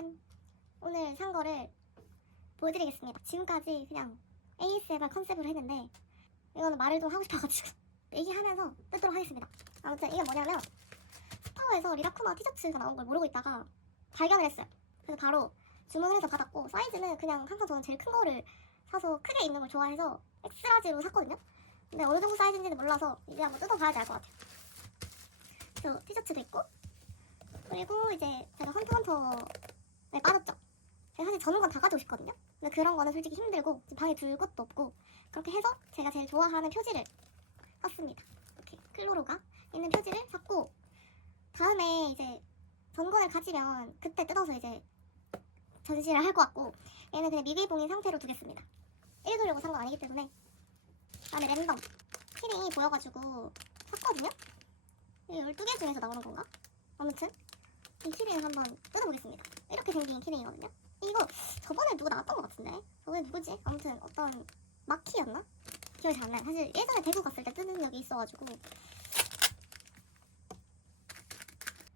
짠! 오늘 산 거를 보여드리겠습니다. 지금까지 그냥 ASMR 컨셉으로 했는데 이거는 말을 좀 하고 싶어가지고 얘기하면서 뜯도록 하겠습니다. 아무튼 이게 뭐냐면 스파워에서 리라쿠마 티셔츠가 나온 걸 모르고 있다가 발견을 했어요. 그래서 바로 주문을 해서 받았고 사이즈는 그냥 항상 저는 제일 큰 거를 사서 크게 입는 걸 좋아해서 엑스라지로 샀거든요. 근데 어느 정도 사이즈인지는 몰라서 이제 한번 뜯어봐야 알것 같아요. 그래서 티셔츠도 있고 그리고 이제 제가 헌터헌터에 빠졌죠. 제가 사실 저는 건 다 가지고 싶거든요. 근데 그런 거는 솔직히 힘들고 방에 둘 것도 없고 그렇게 해서 제가 제일 좋아하는 표지를 샀습니다. 이렇게 클로로가 있는 표지를 샀고 다음에 이제 전권을 가지면 그때 뜯어서 이제 전시를 할 것 같고 얘는 그냥 미개봉인 상태로 두겠습니다. 읽으려고 산 건 아니기 때문에 다음에 랜덤 키링이 보여가지고 샀거든요. 이게 12개 중에서 나오는 건가? 아무튼 이 키링을 한번 뜯어보겠습니다. 이렇게 생긴 키링이거든요. 이거 저번에 누가 나왔던 것 같은데? 저번에 누구지? 아무튼 어떤 마키였나? 기억이 잘 안 나요. 사실 예전에 대구 갔을 때 뜯은 적이 있어가지고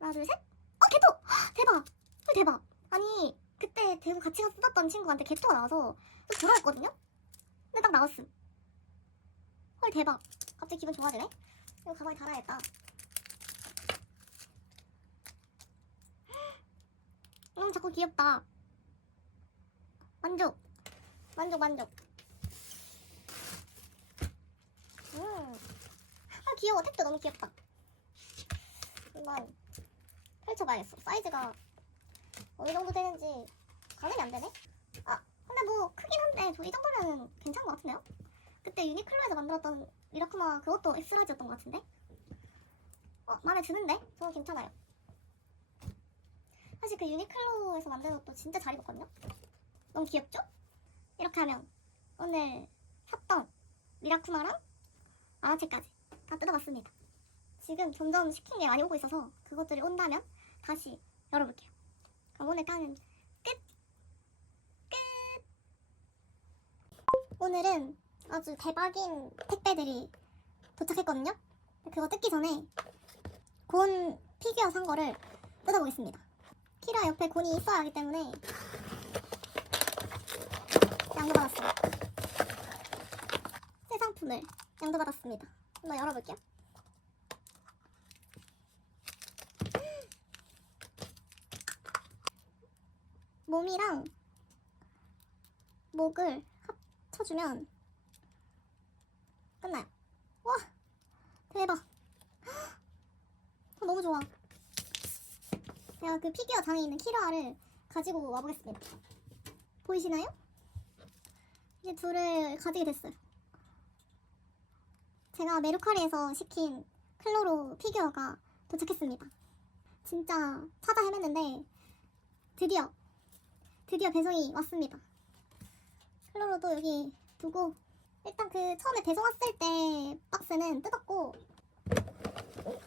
하나 둘 셋? 어 개토! 헉, 대박! 헐 대박! 아니 그때 대구 같이 가서 뜯었던 친구한테 개토가 나와서 좀 부러웠거든요? 근데 딱 나왔음. 헐 대박! 갑자기 기분 좋아지네? 이거 가방에 달아야겠다. 음 자꾸 귀엽다. 만족. 만족 만족. 음. 아 귀여워. 택도 너무 귀엽다. 한번 펼쳐봐야겠어. 사이즈가 어느 정도 되는지 가늠이 안 되네. 아 근데 뭐 크긴 한데 저 이 정도면 괜찮은 것 같은데요? 그때 유니클로에서 만들었던 미라쿠마 그것도 엑스라지였던 것 같은데? 어 마음에 드는데? 저는 괜찮아요. 사실 그 유니클로에서 만든 것도 진짜 잘 입었거든요. 너무 귀엽죠? 이렇게 하면 오늘 샀던 미라쿠마랑 아라체까지 다 뜯어봤습니다. 지금 점점 시킨 게 많이 오고 있어서 그것들이 온다면 다시 열어볼게요. 그럼 오늘 까는 끝! 끝! 오늘은 아주 대박인 택배들이 도착했거든요. 그거 뜯기 전에 곤 피규어 산 거를 뜯어보겠습니다. 키라 옆에 곤이 있어야 하기 때문에 양도받았어요. 새 상품을 양도받았습니다. 한번 열어볼게요. 몸이랑 목을 합쳐주면 끝나요. 와 대박. 어, 너무 좋아. 제가 그 피규어 장에 있는 키라를 가지고 와보겠습니다. 보이시나요? 이제 둘을 가지게 됐어요. 제가 메루카리에서 시킨 클로로 피규어가 도착했습니다. 진짜 찾아 헤맸는데 드디어 드디어 배송이 왔습니다. 클로로도 여기 두고 일단 그 처음에 배송 왔을 때 박스는 뜯었고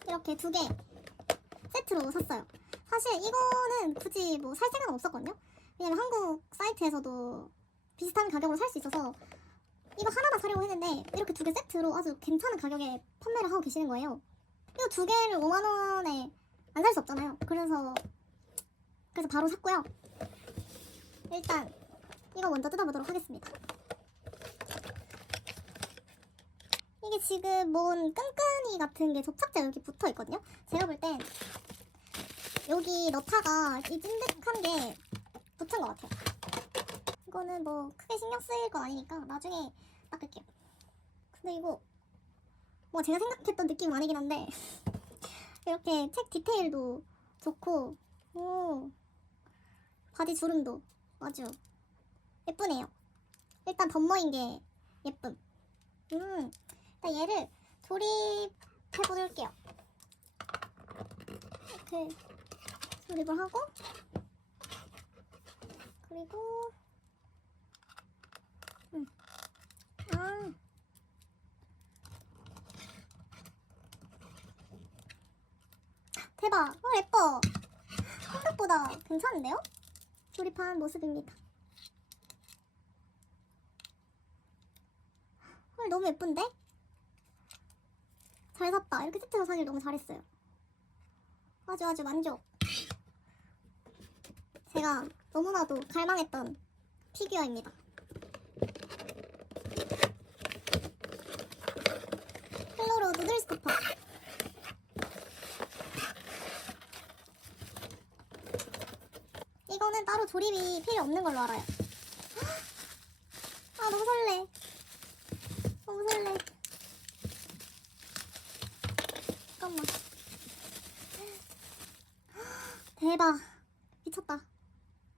이렇게 두 개 세트로 샀어요. 사실 이거는 굳이 뭐 살 생각은 없었거든요. 왜냐면 한국 사이트에서도 비슷한 가격으로 살 수 있어서 이거 하나만 사려고 했는데 이렇게 두 개 세트로 아주 괜찮은 가격에 판매를 하고 계시는 거예요. 이거 두 개를 5만 원에 안 살 수 없잖아요. 그래서 그래서 바로 샀고요. 일단 이거 먼저 뜯어보도록 하겠습니다. 이게 지금 뭔 끈끈이 같은 게 접착제 여기 붙어 있거든요. 제가 볼 땐 여기 넣다가 이 찐득한 게 붙은 것 같아요. 이거는 뭐 크게 신경 쓰일 건 아니니까 나중에 닦을게요. 근데 이거 뭐 제가 생각했던 느낌은 아니긴 한데 이렇게 책 디테일도 좋고 오 바지 주름도 아주 예쁘네요. 일단 덤머인 게 예쁨. 음, 일단 얘를 조립해 볼게요. 이렇게 조립을 하고 그리고 음, 아. 대박! 어, 예뻐! 생각보다 괜찮은데요? 조립한 모습입니다. 헐, 너무 예쁜데? 잘 샀다. 이렇게 세트로 사길 너무 잘했어요. 아주 아주 만족. 제가 너무나도 갈망했던 피규어입니다. 헬로로 누들 스토퍼. 이거는 따로 조립이 필요 없는 걸로 알아요. 아 너무 설레. 너무 설레. 잠깐만. 대박. 미쳤다.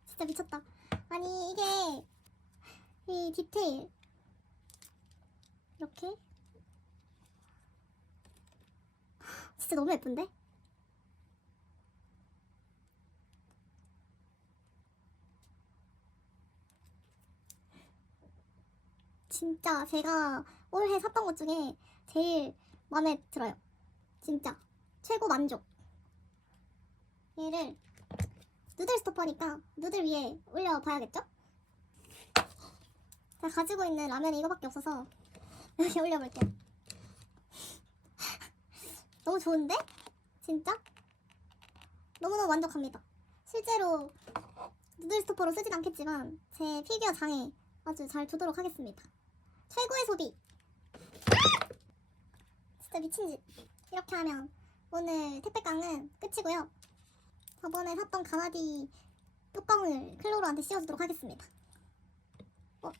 진짜 미쳤다. 아니 이게 이 디테일 이렇게 진짜 너무 예쁜데? 진짜 제가 올해 샀던 것 중에 제일 마음에 들어요. 진짜 최고 만족. 얘를 누들 스토퍼니까 누들 위에 올려봐야겠죠? 제가 가지고 있는 라면이 이거밖에 없어서 여기 올려볼게요. 너무 좋은데? 진짜? 너무너무 만족합니다. 실제로 누들 스토퍼로 쓰진 않겠지만 제 피규어 장에 아주 잘 두도록 하겠습니다. 최고의 소비! 진짜 미친 짓. 이렇게 하면 오늘 택배깡은 끝이고요. 저번에 샀던 가나디 뚜껑을 클로로한테 씌워주도록 하겠습니다. 어?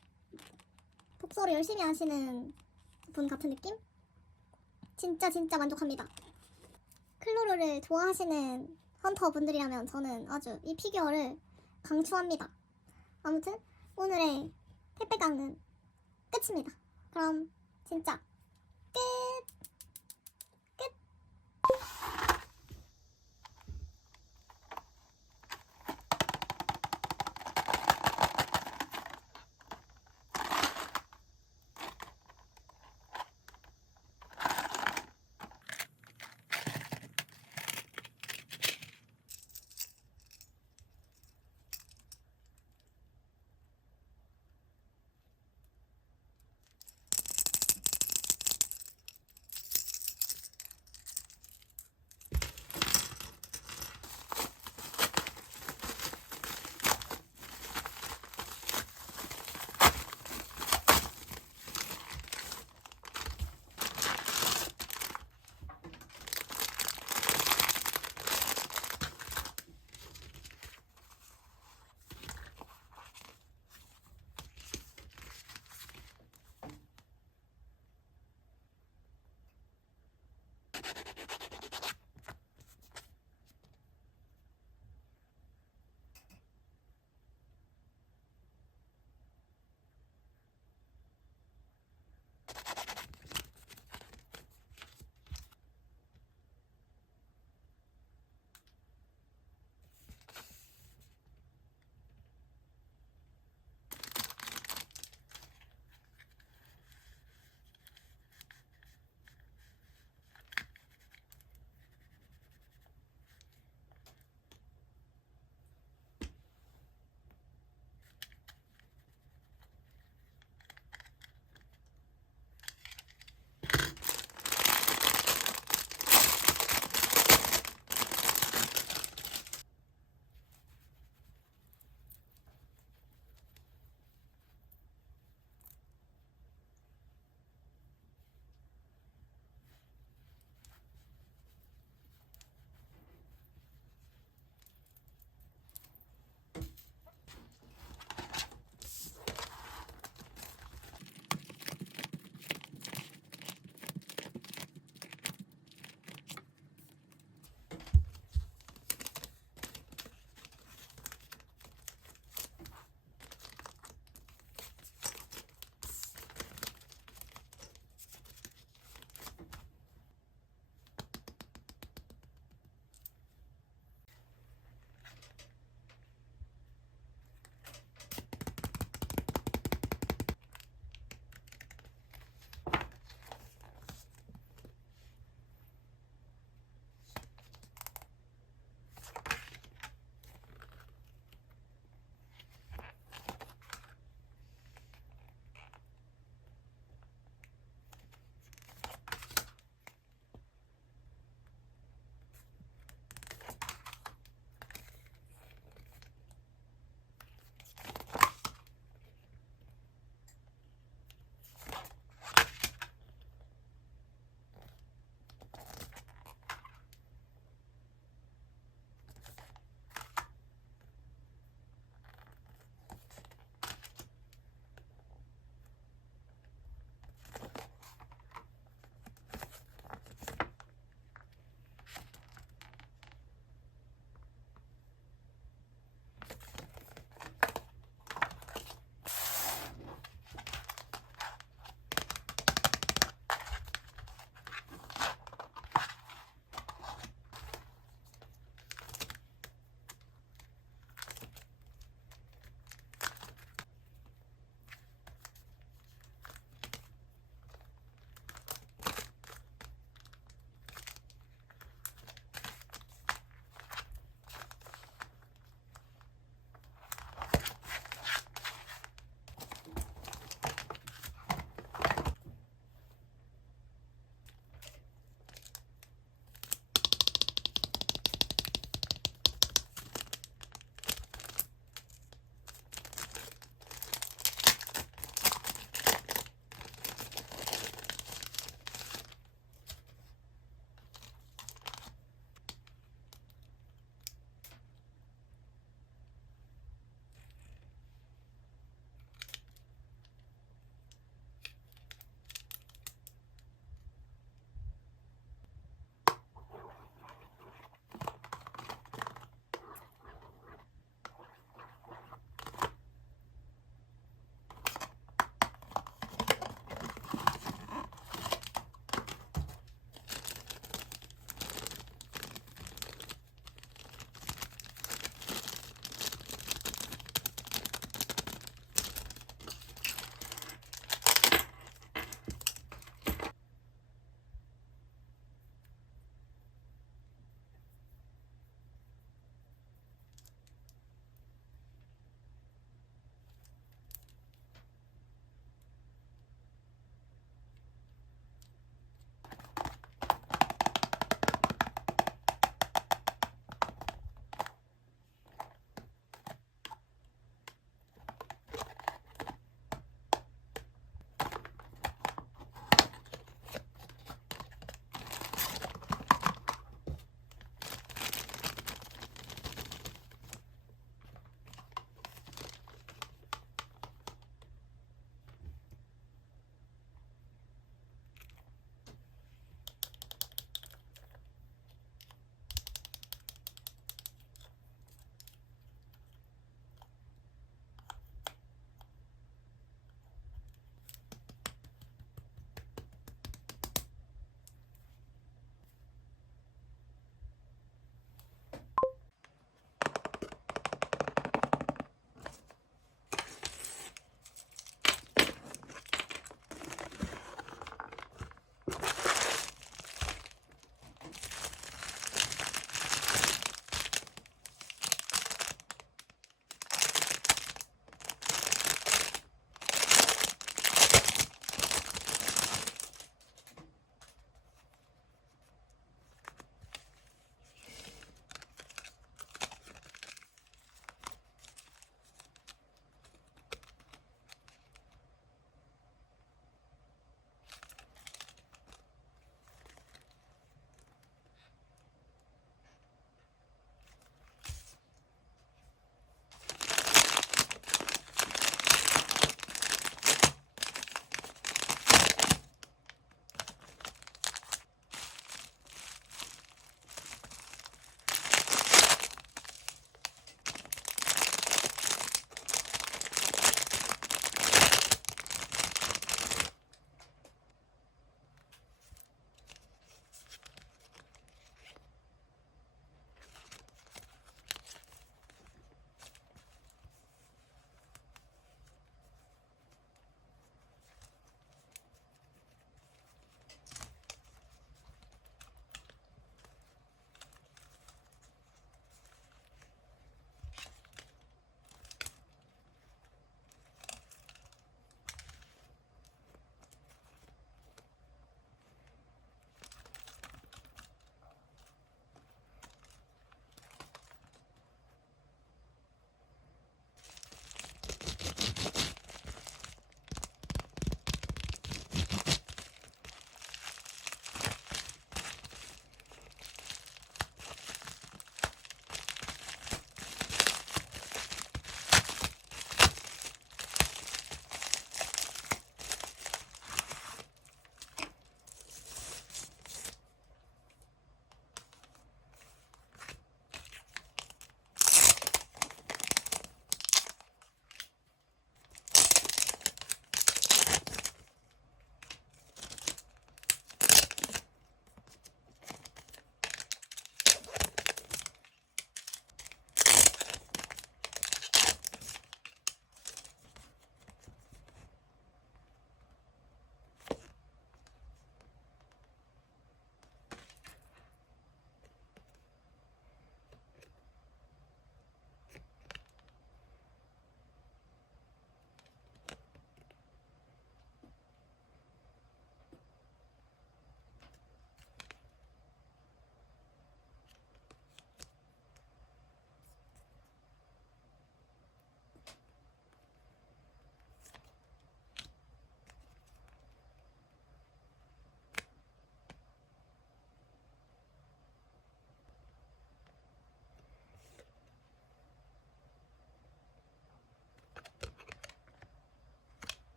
독서를 열심히 하시는 분 같은 느낌? 진짜 진짜 만족합니다. 클로로를 좋아하시는 헌터 분들이라면 저는 아주 이 피규어를 강추합니다. 아무튼 오늘의 택배깡은 끝입니다. 그럼 진짜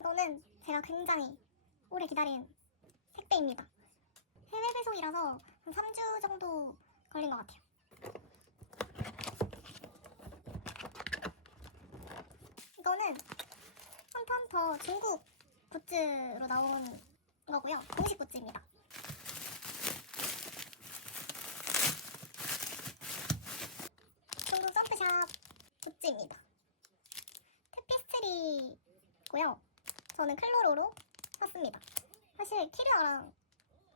이거는 제가 굉장히 오래 기다린 택배입니다. 해외 배송이라서 한 3주 정도 걸린 것 같아요. 이거는 헌터헌터 중국 굿즈로 나온 거고요. 공식 굿즈입니다. 중국 점프샵 굿즈입니다. 테피스트리고요. 저는 클로로로 샀습니다. 사실 키르아랑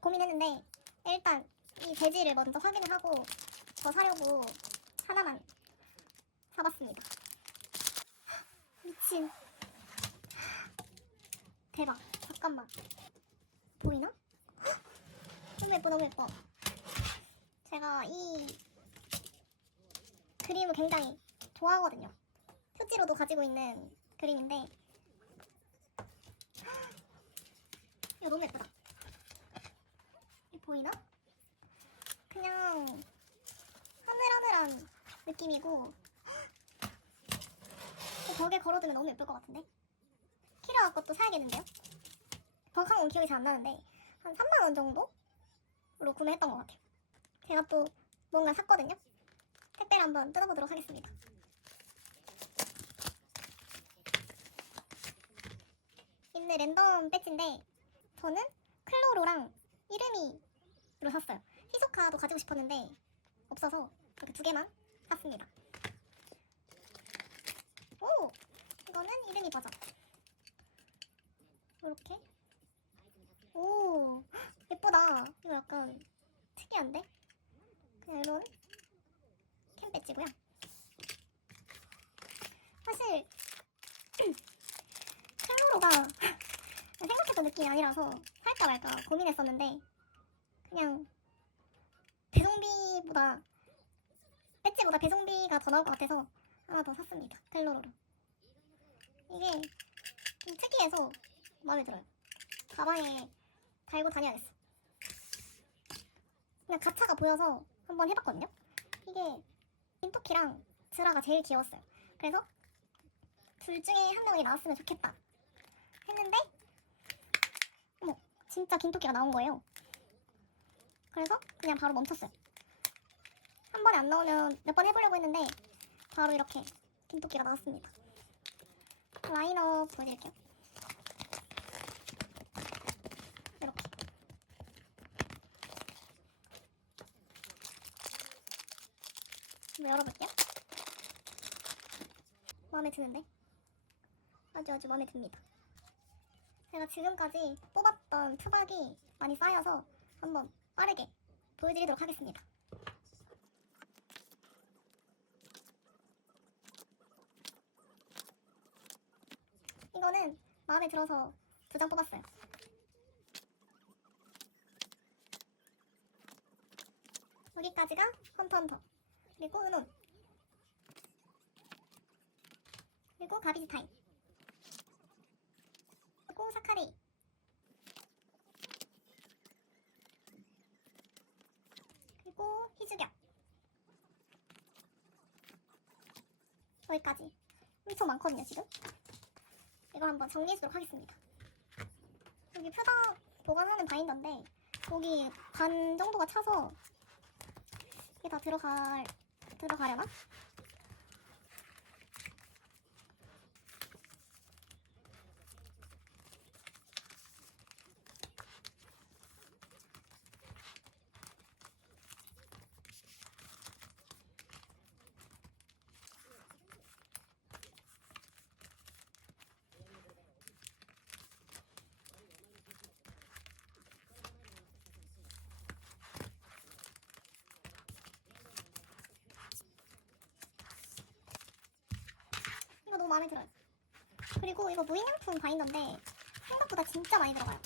고민했는데 일단 이 재질을 먼저 확인을 하고 더 사려고 하나만 사봤습니다. 미친. 대박. 잠깐만. 보이나? 너무 예뻐, 너무 예뻐. 제가 이 그림을 굉장히 좋아하거든요. 표지로도 가지고 있는 그림인데 이거 너무 예쁘다. 이 보이나? 그냥 하늘하늘한 느낌이고 저 벽에 걸어두면 너무 예쁠 것 같은데? 키라아 것도 사야겠는데요? 정확한 건 기억이 잘 안 나는데 한 3만 원 정도로 구매했던 것 같아요. 제가 또 뭔가 샀거든요. 택배를 한번 뜯어보도록 하겠습니다. 있는 랜덤 배지인데 저는 클로로랑 이름이로 샀어요. 히소카도 가지고 싶었는데 없어서 이렇게 두 개만 샀습니다. 오! 이거는 이름이 버전. 이렇게. 오! 헉, 예쁘다. 이거 약간 특이한데? 그냥 이런 캠 배지고요. 사실 클로로가 생각했던 느낌이 아니라서 살까 말까 고민했었는데 그냥 배송비보다 배지보다 배송비가 더 나올 것 같아서 하나 더 샀습니다. 클로로로. 이게 좀 특이해서 마음에 들어요. 가방에 달고 다녀야겠어. 그냥 가차가 보여서 한번 해봤거든요. 이게 빈토끼랑 드라가 제일 귀여웠어요. 그래서 둘 중에 한 명이 나왔으면 좋겠다. 했는데 어머 진짜 긴토끼가 나온 거예요. 그래서 그냥 바로 멈췄어요. 한 번에 안 나오면 몇 번 해보려고 했는데 바로 이렇게 긴토끼가 나왔습니다. 라이너 보여드릴게요. 이렇게. 한번 열어볼게요. 마음에 드는데? 아주 아주 마음에 듭니다. 제가 지금까지 뽑았던 투박이 많이 쌓여서 한번 빠르게 보여드리도록 하겠습니다. 이거는 마음에 들어서 두 장 뽑았어요. 여기까지가 헌터헌터. 그리고 은혼. 그리고 가비지 타임. 그리고 사카리. 그리고 희주경. 여기까지. 엄청 많거든요 지금 이걸 한번 정리해주도록 하겠습니다 여기 표정 보관하는 바인더인데 여기 반 정도가 차서 이게 다 들어갈 들어가려나? 마음에 들어요. 그리고 이거 무인양품 바인더인데 생각보다 진짜 많이 들어가요.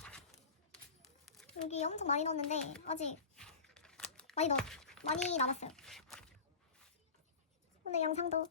여기 엄청 많이 넣었는데 아직 많이 넣 많이 남았어요. 오늘 영상도